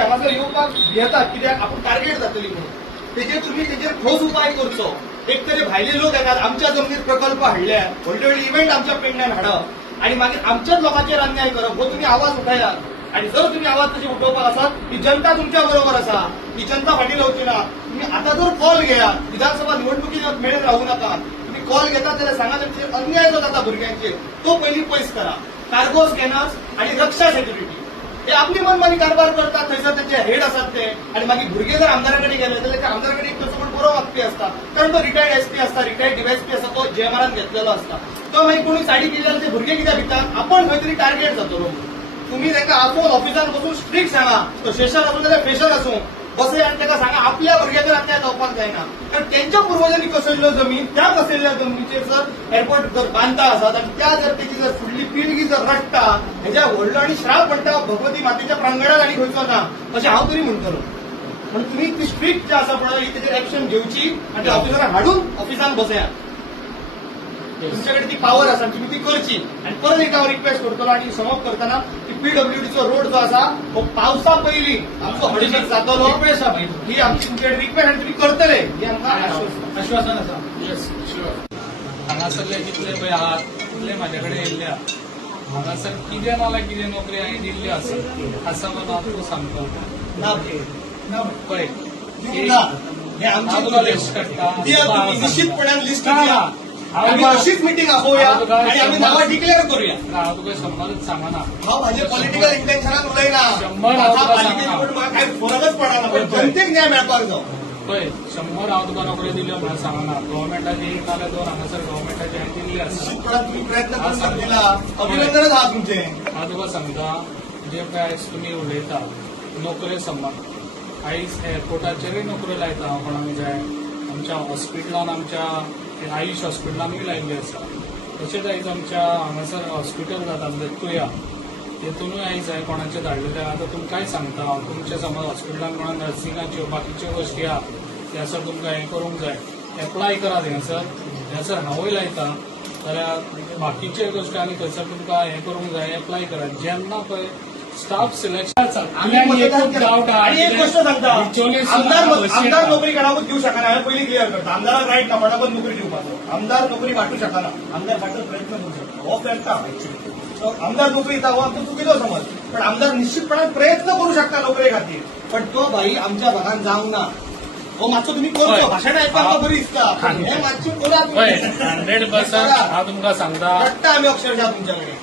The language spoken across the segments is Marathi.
की हांगासर येवपाक भियेतात कित्याक आपूण टार्गेट जातली म्हणून तेजेर तुम्ही तेजेर ठोस उपाय करचो. एक तरी भायले लोक येतात आमच्या जमनीर प्रकल्प हाडल्या व्हडले व्हडले इव्हेंट आमच्या पेडण्यान हाडप आणि मागीर आमच्याच लोकांचेर अन्याय करप हो तुम्ही आवाज उठयलात आणि जर तुम्ही आवाज तशी उठोवपाक आसात ही जनता तुमच्या बरोबर आसा ही जनता फाटीं रावची ना. तुम्ही आता जर कॉल घेयात विधानसभा निवडणुकीत मेळून रावू नाका. तुम्ही कॉल घेतात जाल्यार सांगा तांचेर अन्याय जो जाता भुरग्यांचेर तो पयलीं पयस करा. कार्गो स्कॅनर्स आणि रक्षा सेक्युरिटी हे आपली मनमानी कारभार करतात थंयसर त्यांचे हेड असतात ते आणि मागीर भुरगे जर आमदाराकडे गेले जाल्यार त्या आमदाराकडे एक कसो पण बरो वागपी असता कारण तो रिटायर्ड एसपी असता रिटायर्ड डीवायएसपी असता तो जेएमआरान घेतलेलो असता तो मागीर कोणी साडी केल्यार ते भुरगे कित्याक भितात आपण खंय तरी टार्गेट जातलो. तुम्ही ताका आपोवन ऑफिसान बसून स्ट्रिक्ट सांगा तो सेशन आसूं जाल्यार फेशर आसूं बसय आनी ताका सांगा आपल्या भुरग्याचेर अन्याय जावपाक जायना कारण त्यांच्या पुर्वजांनी कसयल्ल्यो जमीन त्या कसयल्ल्या जमनीचेर जर एअरपोर्ट जर बांदता आसात आणि त्या जर तेची जर फुडली पिळगी जर रडटा हेच्या व्हडलो आणि श्राप म्हणटा भगवती मातेच्या प्रांगणात आनी खंयचो ना अशें हांव तरी म्हणटलो. म्हणून तुम्ही ती स्ट्रिक्ट जे आसा पळय तेजेर एक्शन घेवची आणि त्या ऑफिसराक हाडून ऑफिसान बसयात. तुमच्याकडे ती पॉवर आसा तुम्ही ती करची आणि परत एक हांव रिक्वेस्ट करतलो आणि समाप्त करताना की पीडब्ल्यूडीचो रोड जो आसा तो पावसा पयलीं आमचो हडशीक जातलो ही आमची तुमचे रिक्वेस्ट आणि तुम्ही करतले ही आमकां आश्वासन आसा. Yes sure. हांगासरले जितले पळय आहात तितले म्हाजे कडेन येयल्ले आहात. हांगासर कितें नाल्यार कितें नोकरी हांवें दिल्ली आसा म्हणून हांव तुका सांगतो ना पळय हे आमची तुका लिस्ट काडटा निश्चितपणान लिस्ट दिया आम्ही अशीच मिटिंग आपोवया आणि आम्ही नावां डिक्लेअर करूया. हांव तुका शंबरच सांगना हांव म्हाजे पॉलिटिकल इंटेन्शनान उलयना. पालिकेची निवडणूक म्हाका कांय फरकच पडना पण जनतेक न्याय मेळपाक जाय. पळय 100 हांव तुका नोकऱ्यो दिल्यो म्हणून सांगना. गव्हर्मेंटाची एक नाल्यार दोन हांगासर गव्हर्मेंटाची हांवें दिल्ली आसा. निश्चितपणान तुम्ही प्रयत्न करून दिला अभिनंदनच आहा तुमचे. हांव तुका सांगता जे पळय आयज तुमी उलयता नोकऱ्यो संबंद आयज एअरपोर्टाचेरूय नोकऱ्यो लायता हांव कोणाक जाय. आमच्या हॉस्पिटलान आमच्या आयुष हॉस्पिटलानूय लायिल्ली आसा. तशेंच आयज आमच्या हांगासर हॉस्पिटल जाता कुया तेतूनय आयज हांवें कोणाचे धाडलेले आतां तुमकांय सांगता हांव तुमच्या समज हॉस्पिटलान कोणा नर्सिंगाच्यो बाकीच्यो गोश्टी आहा त्यासर तुमकां हें करूंक जाय एप्लाय करात हांगासर हांवूय लायता जाल्यार बाकीच्यो गोश्टी आनी थंयसर तुमकां हें करूंक जाय एप्लाय करात. जेन्ना पळय स्टाफ सिलेक्शन आणि एक गोष्ट सांगता आमदार नोकरी कोणाकूच दिवं शकना. हांवें पयलीं क्लियर करता आमदाराक रायट ना कोणाकूच नोकरी दिवपाचो. आमदार नोकरी वाटूं शकना. आमदार वाटून प्रयत्न करूं शकता हो फॅक्ट. आमदार नोकरी दिता हो आमचो चुकीचो समज पण आमदार निश्चितपणान प्रयत्न करू शकता नोकरे खातीर पण तो भाई आमच्या भागात जावंक ना. हो मातसो तुम्ही करचो भाशण आयकपाक बरी दिसता हे मातशें करात 100% हांव तुमकां सांगता रडटा आमी अक्षरशः तुमच्याकडे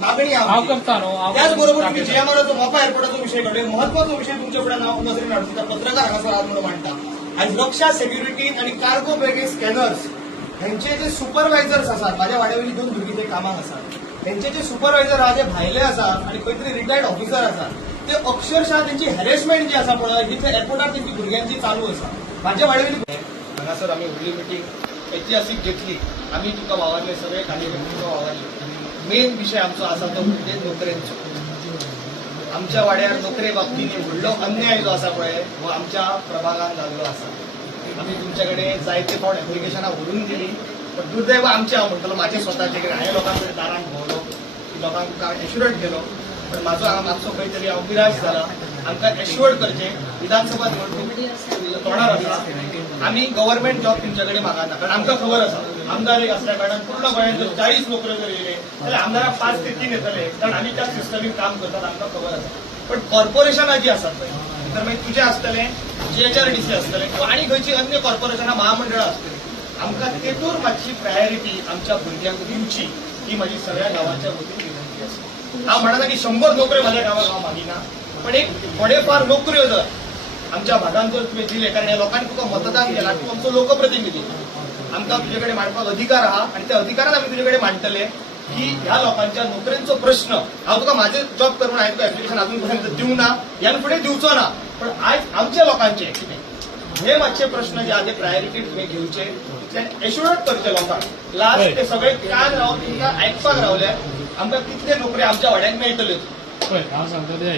मागणी हांव करता न्हू. त्याचबरोबर तुम्ही जेएमआरचो मोपा एअरपोर्टाचो विषय काडले महत्वाचो विषय तुमच्या फुड्यान हांव नजरेन हाडटा पत्रकार हांगासर आज म्हणून मांडटा. आयज रक्षा सेक्युरिटी आणि कार्गो बॅगेज स्कॅनर्स हेंचे जे सुपरवायझर्स आसात माझ्या वाड्यावयली 2 भुरगीं ते कामाक आसात तेंचे जे सुपरवायझर आहा ते भायले आसात आणि खंय तरी रिटायर्ड ऑफिसर आसात ते अक्षरशः त्यांची हॅरेसमेंट जी आसा पळय ही थंय एअरपोर्टार तेंची भुरग्यांची चालू आसा. माझ्या वाड्यावयली हांगासर आमी व्हडली मिटींग ऐतिहासीक घेतली. आमी तुका वावरले सगळे खाली तुका वावरले. मेन विषय आमचो आसा तो म्हणजे नोकऱ्यांचो. आमच्या वाड्यार नोकरे बाबतींत व्हडलो अन्याय जो आसा पळय हो आमच्या प्रभागान जाल्लो आसा. आमी तुमच्याकडे जायते फावट एप्लिकेशनां व्हरून दिली पण दुर्दैव आमचे हांव म्हणटलो म्हाजे स्वताचे कितें हांवें लोकांकडे दारान भोंवलो लोकांक एश्युरड केलो पण म्हाजो हांगा मातसो खंय तरी हांव निराश जाला. आमकां एश्युअर्ड करचे विधानसभा निवडणूक तोंडार आसा आमी गव्हर्नमेंट जॉब तुमच्याकडे मागना कारण आमकां खबर आसा आमदार एक असल्या कारणान पूर्ण गोंयांत जर 40 नोकऱ्यो जर येयले जाल्यार आमदाराक 5 ते 3 येतले कारण आमी त्या सिस्टमीक काम करतात आमकां खबर आसा. पण कॉर्पोरेशनां जी आसात पळय तर मागीर तुजें आसतलें GHRDC आसतलें किंवा आनी खंयची अन्य कॉर्पोरेशनां महामंडळां आसतलीं आमकां तेतूर मातशी प्रायोरिटी आमच्या भुरग्यांक दिवची ही म्हजी सगळ्या गांवांच्या वतीन विनंती आसा. हांव म्हणना की 100 नोकऱ्यो म्हाज्या गांवांत हांव मागिना पण एक थोडेफार नोकऱ्यो जर आमच्या भागांत जर तुवें दिले कारण ह्या लोकांनी तुका मतदान केलां तूं आमचो लोकप्रतिनिधी आमकां तुजे कडेन मांडपाक अधिकार आहा आणि त्या अधिकारान आमी तुजे कडेन मांडटले की ह्या लोकांच्या नोकऱ्यांचो प्रश्न हांव तुका म्हाजे जॉब करून हांवें तुका एप्लिकेशन अजून पर्यंत दिवंक ना ह्यान फुडें दिवचो ना पण आयज आमच्या लोकांचे कितें हे मातशे प्रश्न जे आहा ते प्रायोरिटी तुवें घेवचे एश्युअर्ड करचे लोकांक लास्ट ते सगळे कान रावन तुमकां आयकपाक रावल्यार आमकां कितले नोकरी आमच्या वाड्याक मेळटल्यो. हांव सांगता